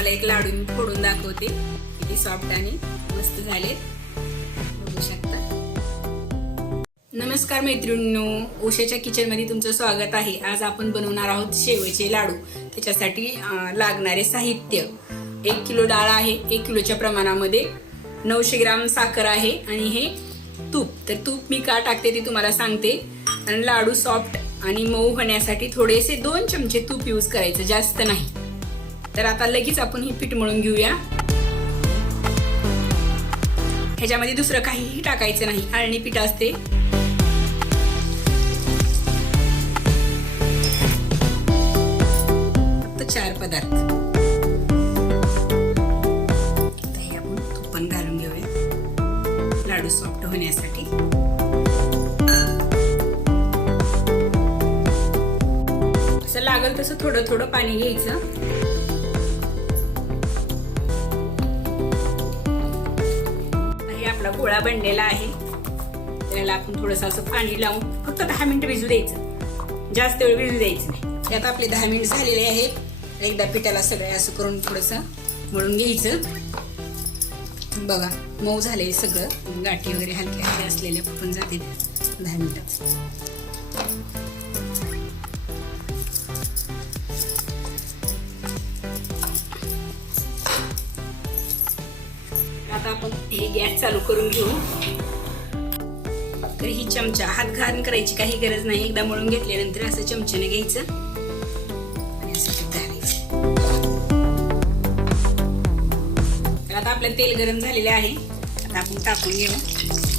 तुम्हाला एक लाडू मी फोडून दाखवते. किती सॉफ्ट आणि मस्त झाले. बघू शकता. नमस्कार मैत्रिणींनो उषाच्या किचनमध्ये तुमचं स्वागत आहे. आज आपण बनवणार आहोत शेवचे लाडू. त्याच्यासाठी लागणारे साहित्य. एक किलो डाळ आहे एक किलोच्या प्रमाणामध्ये. नऊशे ग्राम साखर आहे आणि हे तूप. तर तूप मी का टाकते ते तुम्हाला सांगते. आणि लाडू सॉफ्ट आणि मऊ होण्यासाठी थोडेसे दोन चमचे तूप यूज करायचं जास्त नाही. तर आता लगेच आपण ही पीठ मळून घेऊया. ह्याच्यामध्ये दुसरं काहीही टाकायचं नाही. आळणी पीठ असते. फक्त चार पदार्थ. आपण पण घालून घेऊया. लाडू सॉफ्ट होण्यासाठी. असं लागल तसं थोडं थोडं पाणी घ्यायचं. आपला गोळा बनलेला आहे. त्याला आपण थोडंसं असं पाणी लावून फक्त दहा मिनटं भिजू द्यायचं. जास्त वेळ भिजू द्यायचं नाही. आता आपले दहा मिनिट झालेले आहेत. एकदा पिठाला सगळे असं करून थोडंसं मळून घ्यायचं. बघा मऊ झाले सगळं. गाठी वगैरे हलके हलके असलेले पण जाते दहा मिनिटात आता आपण हे गॅस चालू करून घेऊ. तर ही चमचा हात घाण करायची काही गरज नाही. एकदा मळून घेतल्यानंतर असं चमच्याने घ्यायचं. आणि असं घालायचं तर आता आपलं तेल गरम झालेलं आहे. आता आपण टाकून घेऊ.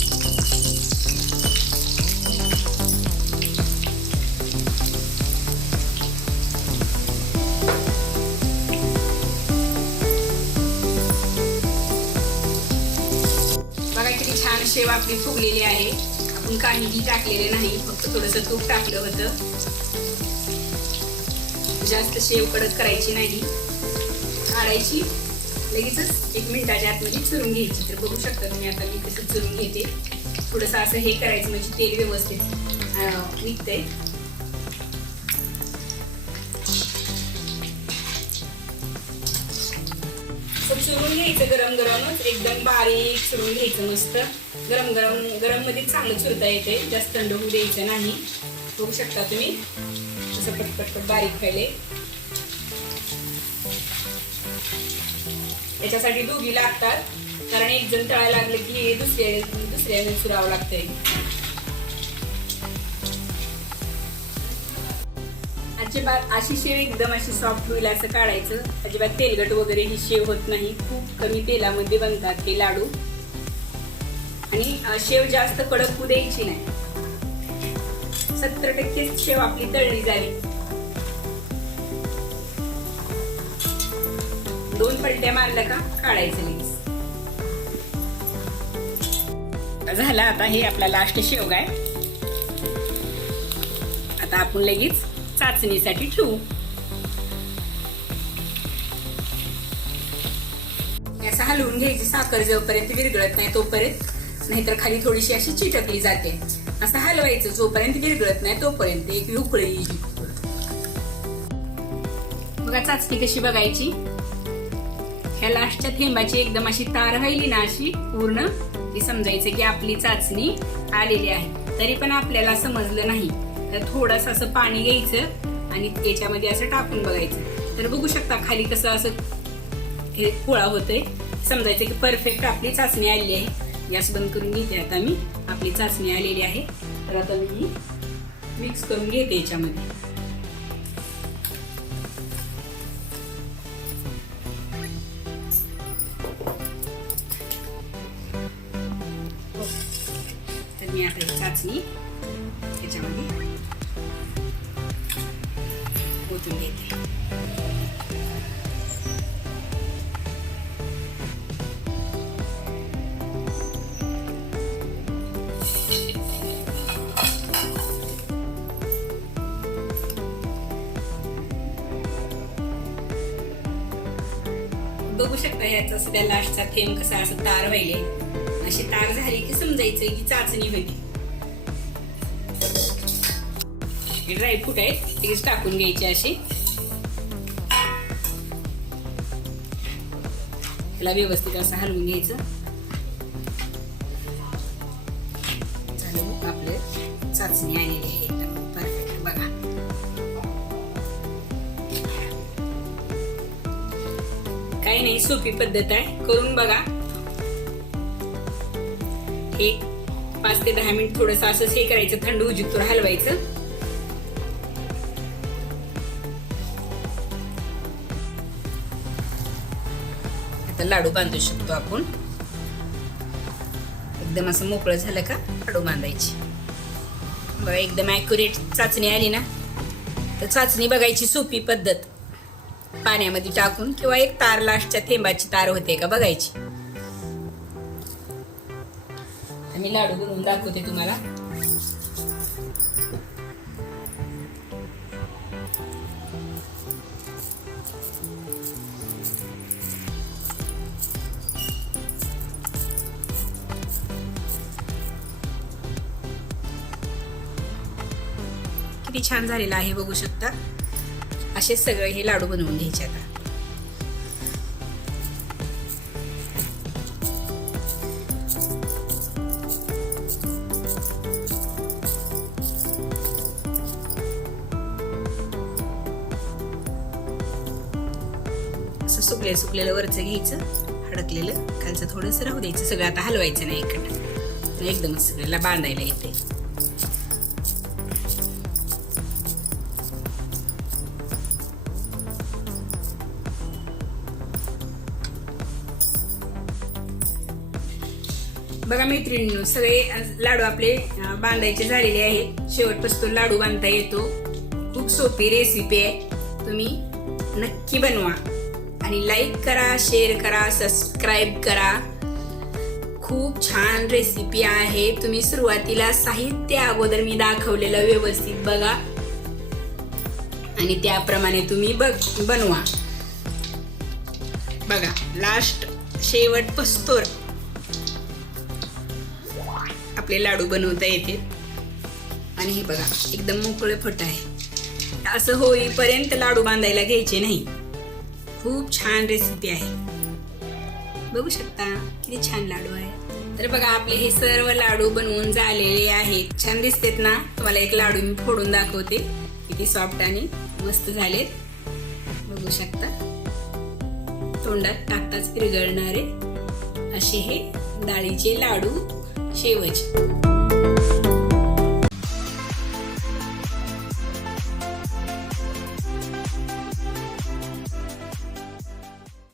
छान शेव आपली फुगलेली आहे. आपण काहीही टाकलेले नाही फक्त थोडस तूप टाकलं होतं. जास्त शेव कडक करायची नाही. काढायची लगेचच एक मिनिटाच्या आतमध्ये चुरून घ्यायची. तर बघू शकता तुम्ही आता मी कसं चुरून घेते. थोडंसं असं हे करायचं म्हणजे तेल व्यवस्थित अं, निघतंय. चुरून घ्यायचं गरम गरमच एकदम बारीक चुरून घ्यायचं मस्त. गरम गरम गरममध्ये चांगलं चुरता येते जास्त थंड होऊ द्यायचं नाही. बघू शकता तुम्ही. असं पटपट बारीक खायले याच्यासाठी दोघी लागतात. कारण एक जण तळायला लागलं की दुसऱ्या दुसऱ्याने चुरावं लागतंय. अजिबात अशी शेव एकदम अशी सॉफ्ट होईल असं काढायचं. अजिबात तेलगट वगैरे ही शेव होत नाही. खूप कमी तेलामध्ये बनतात ते लाडू. आणि शेव जास्त कडक होऊ द्यायची नाही. सत्तर टक्के शेव आपली तळली झाली दोन पलट्या मारल्या का काढायचं लगेच. झाला आता हे आपला लास्ट शेवगा आहे आता आपण लगेच चाचणीसाठी ठेवू. असं हलवून घ्यायची साखर जोपर्यंत विरघळत नाही तोपर्यंत. नाहीतर खाली थोडीशी अशी चिटकली जाते. असं हलवायचं जोपर्यंत विरघळत नाही तोपर्यंत एक उकळी येईल बघा चाचणी कशी बघायची. ह्या लास्टच्या थेंबाची एकदम अशी तार राहिली ना अशी पूर्ण की समजायचं की आपली चाचणी आलेली आहे. तरी पण आपल्याला समजलं नाही. तर थोडस असं पाणी घ्यायचं आणि याच्यामध्ये असं टाकून बघायचं. तर बघू शकता खाली कसं असं हे पोळा होतोय. समजायचं की परफेक्ट आपली चाचणी आलेली आहे. गॅस बंद करून घेते. आता मी आपली चाचणी आलेली आहे. तर आता मी मिक्स करून घेते याच्यामध्ये. तर मी आता ही चाचणी याच्यामध्ये ओतून घेते. बघू शकता याचा सध्या लास्टचा थेंब कसा असं तार व्हायले. अशी तार झाली की समजायचं की चाचणी होती. हे ड्रायफ्रूट आहेत तेच टाकून घ्यायचे असे. त्याला व्यवस्थित असं हलवून घ्यायचं. झालं आपलं चाचणी आलेली आहे. काही नाही सोपी पद्धत आहे. करून बघा. हे पाच ते दहा मिनिट थोडस असंच हे करायचं थंड उजितूर हलवायचं. आता लाडू बांधू शकतो आपण. एकदम असं मोकळं झालं का लाडू बांधायची. बघा एकदम ॲक्युरेट चाचणी आली ना. तर चाचणी बघायची सोपी पद्धत. पाण्यामध्ये टाकून किंवा एक तार लास्टच्या थेंबाची तार होते का बघायची. मी लाडू बनवून दाखवते तुम्हाला. किती छान झालेला आहे बघू शकता. असे सगळे हे लाडू बनवून घ्यायचे आता. असं सुकलेलं सुकलेलं वरचं घ्यायचं हडकलेलं खालचं थोडंसं राहू द्यायचं सगळं आता हलवायचं नाही इकडनं. एकदमच सगळ्याला बांधायला येते बघा मैत्रिणींनो सगळे लाडू आपले बांधायचे झालेले आहे शेवटपासून लाडू बांधता येतो. खूप सोपी रेसिपी आहे. तुम्ही नक्की बनवा. आणि लाईक करा शेअर करा सबस्क्राईब करा. खूप छान रेसिपी आहे. तुम्ही सुरुवातीला साहित्य अगोदर मी दाखवलेलं व्यवस्थित बघा. आणि त्याप्रमाणे तुम्ही बघ बनवा. बघा लास्ट शेवट पस्तोर आपले लाडू बनवता येते आणि हे बघा एकदम मोकळे फट आहे. असं होईपर्यंत लाडू बांधायला घ्यायचे नाही. खूप छान रेसिपी आहे. बघू शकता किती छान लाडू आहे. तर बघा आपले हे सर्व लाडू बनवून झालेले आहेत. छान दिसतेत ना? तुम्हाला एक लाडू मी फोडून दाखवते. किती सॉफ्ट आणि मस्त झालेत. बघू शकता. तोंडात टाकताच विरघळणारे असे हे डाळीचे लाडू. शेवचे